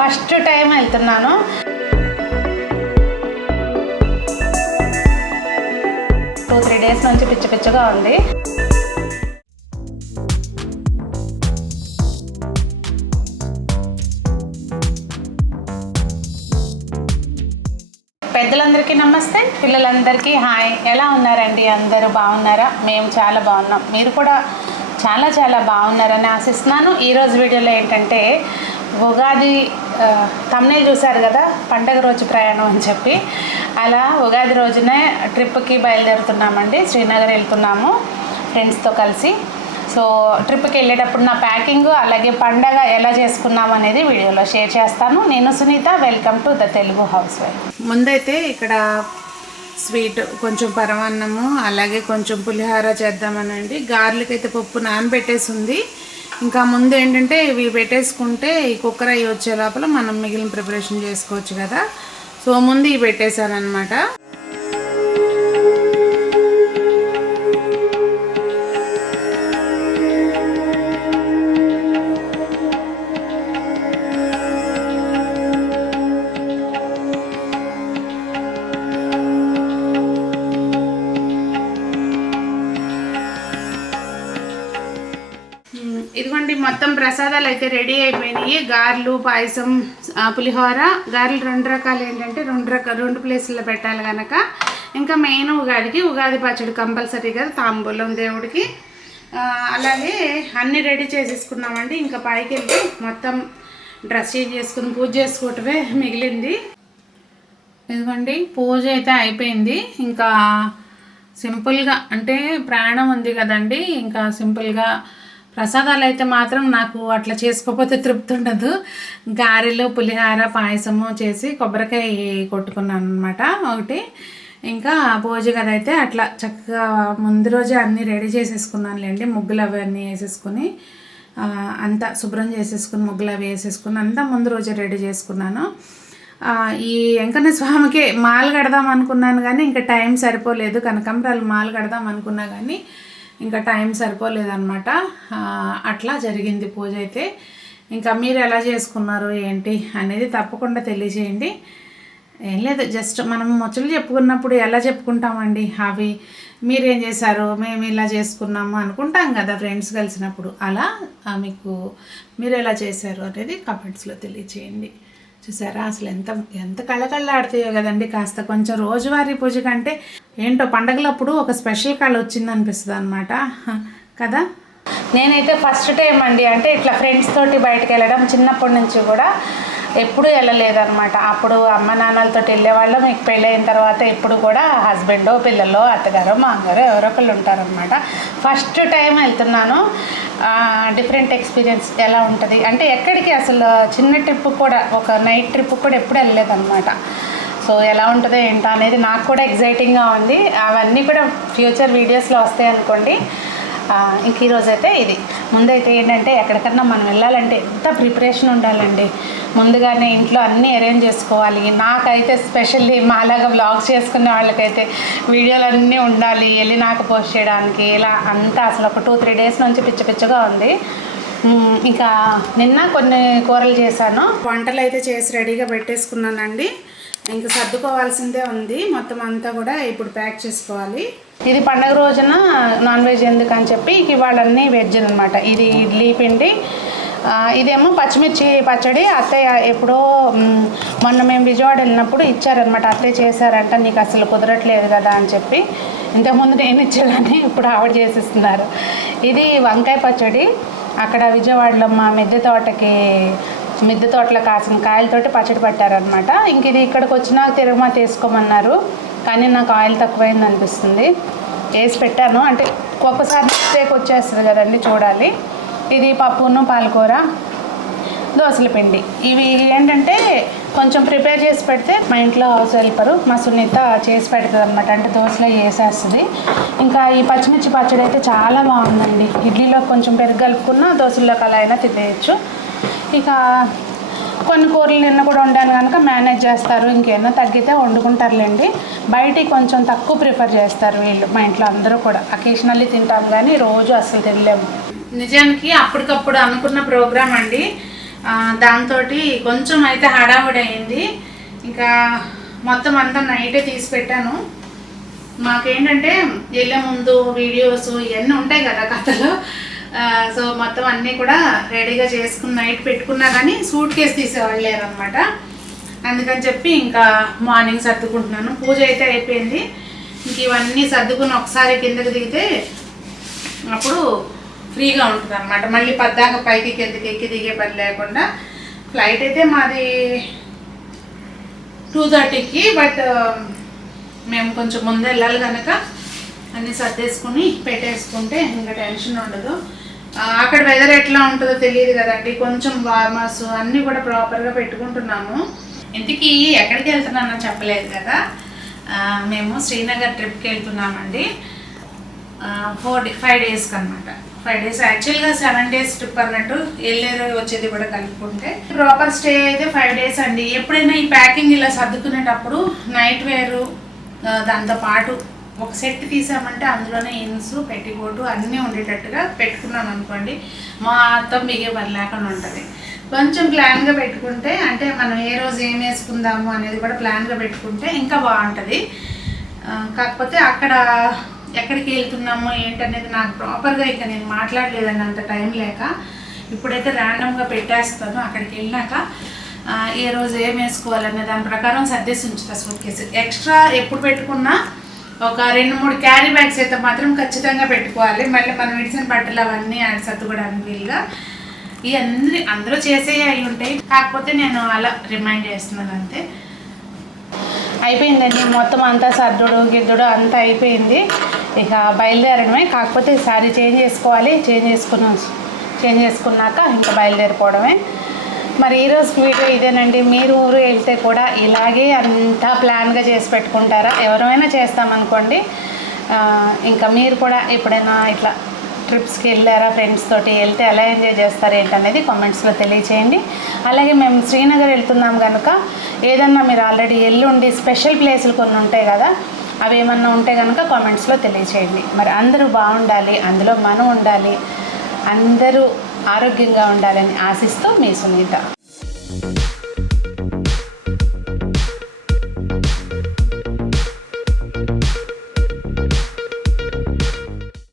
First time వెళ్తున్నాను. Two three days నుంచి పిచ్చి పిచ్చిగా ఉంది. పెద్దలందరికీ నమస్తే. పిల్లలందరికీ హాయ్. ఎలా ఉన్నారండి? అందరూ బాగున్నారా? మేము చాలా బాగున్నాం. మీరు కూడా చాలా చాలా బాగున్నారని ఆశిస్తున్నాను. ఈరోజు వీడియోలో ఏంటంటే ఉగాది తమ్నేల్ చూశారు కదా పండగ రోజు ప్రయాణం అని చెప్పి. అలా ఉగాది రోజునే ట్రిప్కి బయలుదేరుతున్నామండి శ్రీనగర్ వెళ్తున్నాము ఫ్రెండ్స్తో కలిసి. సో ట్రిప్కి వెళ్ళేటప్పుడు నా ప్యాకింగ్ అలాగే పండగ ఎలా చేసుకున్నాం అనేది వీడియోలో షేర్ చేస్తాను. నేను Sunitha welcome to the Telugu housewife. ముందైతే ఇక్కడ స్వీట్ కొంచెం పరమాన్నము అలాగే కొంచెం పులిహార చేద్దామనండి. గార్లిక్ అయితే పప్పు నానబెట్టేసి ఉంది. ఇంకా ముందు ఏంటంటే ఇవి పెట్టేసుకుంటే ఈ కుక్కర్ అయ్యి వచ్చే లోపల మనం మిగిలిన ప్రిపరేషన్ చేసుకోవచ్చు కదా. సో ముందు ఇవి పెట్టేశాను మొత్తం ప్రసాదాలు అయితే రెడీ అయిపోయినాయి. గారెలు పాయసం పులిహోర. గారెలు రెండు రకాలు ఏంటంటే రెండు రకాలు రెండు ప్లేసుల్లో పెట్టాలి కనుక ఇంకా మెయిన్ ఉగాదికి ఉగాది పచ్చడి కంపల్సరీగా తాంబూలం దేవుడికి. అలాగే అన్నీ రెడీ చేసేసుకున్నామండి. ఇంకా పైకి వెళ్ళి మొత్తం డ్రెస్ చేంజ్ చేసుకుని పూజ చేసుకోవటమే మిగిలింది. ఇదిగోండి పూజ అయితే అయిపోయింది. ఇంకా సింపుల్గా అంటే ప్రాణం ఉంది కదండి. ఇంకా సింపుల్గా ప్రసాదాలు అయితే మాత్రం నాకు అట్లా చేసుకోకపోతే తృప్తి ఉండదు గారెలు పులిహార పాయసము చేసి కొబ్బరికాయ కొట్టుకున్నాను అనమాట ఒకటి. ఇంకా భోజి గది అయితే అట్లా చక్కగా ముందు రోజే అన్నీ రెడీ చేసేసుకున్నానులేండి. ముగ్గులు అవన్నీ వేసేసుకుని అంతా శుభ్రం చేసేసుకుని ముగ్గులు అవి వేసేసుకుని అంతా ముందు రోజే రెడీ చేసుకున్నాను. ఈ వెంకన్న స్వామికి మాల కడదాం అనుకున్నాను కానీ ఇంకా టైం సరిపోలేదు. కనకంబరాలు మాల కడదాం అనుకున్నా కానీ ఇంకా టైం సరిపోలేదన్నమాట. అట్లా జరిగింది పూజ అయితే. ఇంకా మీరు ఎలా చేసుకున్నారు ఏంటి అనేది తప్పకుండా తెలియజేయండి. ఏం లేదు జస్ట్ మనం ముచ్చలు చెప్పుకున్నప్పుడు ఎలా చెప్పుకుంటామండి? అవి మీరేం చేశారు మేము ఇలా చేసుకున్నాము అనుకుంటాం కదా ఫ్రెండ్స్ కలిసినప్పుడు. అలా ఆ, మీకు మీరు ఎలా చేశారు అనేది కమెంట్స్లో తెలియచేయండి చూసారా? అసలు ఎంత ఎంత కళకళలాడుతాయో కదండి. కాస్త కొంచెం రోజువారీ పూజ కంటే ఏంటో పండగలప్పుడు ఒక స్పెషల్ కళ వచ్చింది అనిపిస్తుంది అనమాట కదా? నేనైతే ఫస్ట్ టైం అండి. అంటే ఇట్లా ఫ్రెండ్స్ తోటి బయటకు వెళ్ళడం చిన్నప్పటి నుంచి కూడా. ఎప్పుడు వెళ్ళలేదన్నమాట అప్పుడు అమ్మ నాన్నలతో వెళ్ళేవాళ్ళం మీకు పెళ్ళైన తర్వాత ఎప్పుడు కూడా హస్బెండో పిల్లలు అత్తగారో మామగారో ఎవరో ఒకళ్ళు ఉంటారనమాట ఫస్ట్ టైం వెళ్తున్నాను డిఫరెంట్ ఎక్స్పీరియన్స్ ఎలా ఉంటుంది? అంటే ఎక్కడికి అసలు చిన్న ట్రిప్ కూడా ఒక నైట్ ట్రిప్ కూడా ఎప్పుడు వెళ్ళలేదన్నమాట సో ఎలా ఉంటుందో ఏంటో అనేది నాకు కూడా ఎగ్జైటింగ్గా ఉంది. అవన్నీ కూడా ఫ్యూచర్ వీడియోస్లో వస్తాయి అనుకోండి. ఇంక ఈరోజు అయితే ఇది. ముందైతే ఏంటంటే ఎక్కడికన్నా మనం వెళ్ళాలంటే ఎంత ప్రిపరేషన్ ఉండాలండి. ముందుగానే ఇంట్లో అన్నీ అరేంజ్ చేసుకోవాలి. నాకైతే స్పెషల్లీ మాలాగా బ్లాగ్స్ చేసుకునే వాళ్ళకైతే వీడియోలు అన్నీ ఉండాలి. వెళ్ళి నాకు పోస్ట్ చేయడానికి. ఇలా అంతా అసలు ఒక టూ త్రీ డేస్ నుంచి పిచ్చ పిచ్చగా ఉంది. ఇంకా నిన్న కొన్ని కూరలు చేశాను. వంటలు అయితే చేసి రెడీగా పెట్టేసుకున్నానండి. ఇంకా సర్దుకోవాల్సిందే ఉంది. మొత్తం అంతా కూడా ఇప్పుడు ప్యాక్ చేసుకోవాలి. ఇది పండగ రోజున నాన్ వెజ్ ఎందుకు అని చెప్పి ఇవాళ అన్నీ వెజ్ అనమాట. ఇది ఇడ్లీ పిండి ఇదేమో పచ్చిమిర్చి పచ్చడి. అత్తయ్య ఎప్పుడో మొన్న మేము విజయవాడ వెళ్ళినప్పుడు ఇచ్చారనమాట అత్తయ్య చేశారంట నీకు అసలు కుదరట్లేదు కదా అని చెప్పి. ఇంతకుముందు నేను ఇచ్చేదాన్ని ఇప్పుడు ఆవిడ చేసిస్తున్నారు. ఇది వంకాయ పచ్చడి. అక్కడ విజయవాడలో మా మిద్దె తోటకి మిద్దె తోటలో కాసిన కాయలతోటి పచ్చడి పట్టారనమాట ఇంక ఇది ఇక్కడికి వచ్చినాక తిరుమల తీసుకోమన్నారు. కానీ నాకు ఆయిల్ తక్కువైంది అనిపిస్తుంది. వేసి పెట్టాను. అంటే ఒక్కసారి మిస్టేక్ వచ్చేస్తుంది కదండి చూడాలి. ఇది పప్పును పాలకూర దోసల పిండి. ఇవి ఏంటంటే కొంచెం ప్రిపేర్ చేసి పెడితే మా ఇంట్లో హౌస్ హెల్పరు మా సునీత చేసి పెడుతుంది అనమాట అంటే దోశలో వేసేస్తుంది. ఇంకా ఈ పచ్చిమిర్చి పచ్చడి అయితే చాలా బాగుందండి. ఇడ్లీలో కొంచెం పెరుగు కలుపుకున్న దోశల్లోకి అలా అయినా తినేయచ్చు. ఇక కొన్ని కూరలు నిన్న కూడా వండాను కనుక మేనేజ్ చేస్తారు. ఇంకేమో తగ్గితే వండుకుంటారులేండి. బయటికి కొంచెం తక్కువ ప్రిఫర్ చేస్తారు వీళ్ళు మా ఇంట్లో అందరూ కూడా. అకేషనల్లీ తింటాం కానీ రోజు అసలు తినలేము. నిజానికి అప్పటికప్పుడు అనుకున్న ప్రోగ్రాం అండి. దాంతో కొంచెం అయితే హడావుడి అయింది ఇంకా మొత్తం అంతా నైటే తీసి పెట్టాను. మాకేంటంటే వెళ్ళే ముందు వీడియోస్ ఇవన్నీ ఉంటాయి కదా కథలు. సో మొత్తం అన్నీ కూడా రెడీగా చేసుకుని నైట్ పెట్టుకున్నా కానీ సూట్ కేసు తీసేవాళ్ళు లేరనమాట అందుకని చెప్పి ఇంకా మార్నింగ్ సర్దుకుంటున్నాను. పూజ అయితే అయిపోయింది. ఇంక ఇవన్నీ సర్దుకుని ఒకసారి కిందకి దిగితే అప్పుడు ఫ్రీగా ఉంటుంది అనమాట మళ్ళీ పద్దాక పైకి కిందకి ఎక్కి దిగే పని లేకుండా ఫ్లైట్ అయితే మాది టూ థర్టీకి బట్ మేము కొంచెం ముందు వెళ్ళాలి కనుక అన్నీ సర్దేసుకుని పెట్టేసుకుంటే ఇంకా టెన్షన్ ఉండదు. అక్కడ వెదర్ ఎట్లా ఉంటుందో తెలియదు కదండి. కొంచెం వార్మర్స్ అన్నీ కూడా ప్రాపర్గా పెట్టుకుంటున్నాము. ఇంతకీ ఎక్కడికి వెళ్తున్నానో చెప్పలేదు కదా. మేము శ్రీనగర్ ట్రిప్కి వెళ్తున్నామండి. ఫోర్ ఫైవ్ డేస్కి అనమాట ఫైవ్ డేస్ యాక్చువల్గా సెవెన్ డేస్ ట్రిప్ అన్నట్టు వెళ్ళేది వచ్చేది కూడా కలుపుకుంటే. ప్రాపర్ స్టే అయితే ఫైవ్ డేస్ అండి. ఎప్పుడైనా ఈ ప్యాకింగ్ ఇలా సర్దుకునేటప్పుడు నైట్ వేరు దాంతో పాటు ఒక సెట్ తీసామంటే అందులోనే ఇన్స్ పెట్టికోటు అన్నీ ఉండేటట్టుగా పెట్టుకున్నాం అనుకోండి అత్తం మిగే పని లేకుండా ఉంటుంది. కొంచెం ప్లాన్గా పెట్టుకుంటే అంటే మనం ఏ రోజు ఏం వేసుకుందాము అనేది కూడా ప్లాన్గా పెట్టుకుంటే ఇంకా బాగుంటుంది. కాకపోతే అక్కడ ఎక్కడికి వెళ్తున్నామో ఏంటనేది నాకు ప్రాపర్గా ఇక నేను మాట్లాడలేదని అంత టైం లేక ఇప్పుడైతే ర్యాండమ్గా పెట్టేస్తాను అక్కడికి వెళ్ళినాక ఏ రోజు ఏం వేసుకోవాలనే దాని ప్రకారం సర్దేసి ఉంచుతా సూట్ కేసు ఎక్స్ట్రా ఎప్పుడు పెట్టుకున్నా ఒక రెండు మూడు క్యారీ బ్యాగ్స్ అయితే మాత్రం ఖచ్చితంగా పెట్టుకోవాలి. మళ్ళీ మన మెడిసిన్ బట్టలు అవన్నీ ఆయన సర్దుకోవడానికి వీలుగా ఇవన్నీ అందరూ చేసే అయి ఉంటాయి. కాకపోతే నేను అలా రిమైండ్ చేస్తున్నాను అంతే. అయిపోయిందండి. మొత్తం అంతా సర్దుడు గిద్దుడు అంతా అయిపోయింది. ఇక బయలుదేరడమే. కాకపోతే ఈసారి చేంజ్ చేసుకోవాలి. చేంజ్ చేసుకున్న చేంజ్ చేసుకున్నాక ఇంకా బయలుదేరిపోవడమే. మరి ఈరోజు వీడియో ఇదేనండి. మీరు ఊరు వెళ్తే కూడా ఇలాగే అంతా ప్లాన్గా చేసి పెట్టుకుంటారా? ఎవరైనా చేస్తామనుకోండి. ఇంకా మీరు కూడా ఎప్పుడైనా ఇట్లా ట్రిప్స్కి వెళ్ళారా? ఫ్రెండ్స్ తోటి వెళ్తే ఎలా ఎంజాయ్ చేస్తారు ఏంటనేది కామెంట్స్లో తెలియచేయండి. అలాగే మేము శ్రీనగర్ వెళ్తున్నాం కనుక ఏదన్నా మీరు ఆల్రెడీ ఎల్లుండి స్పెషల్ ప్లేసులు కొన్ని ఉంటాయి కదా అవి ఏమన్నా ఉంటే కనుక కామెంట్స్లో తెలియచేయండి. మరి అందరూ బాగుండాలి అందులో మనం ఉండాలి అందరూ ఆరోగ్యంగా ఉండాలని ఆశిస్తూ మీ సునీత.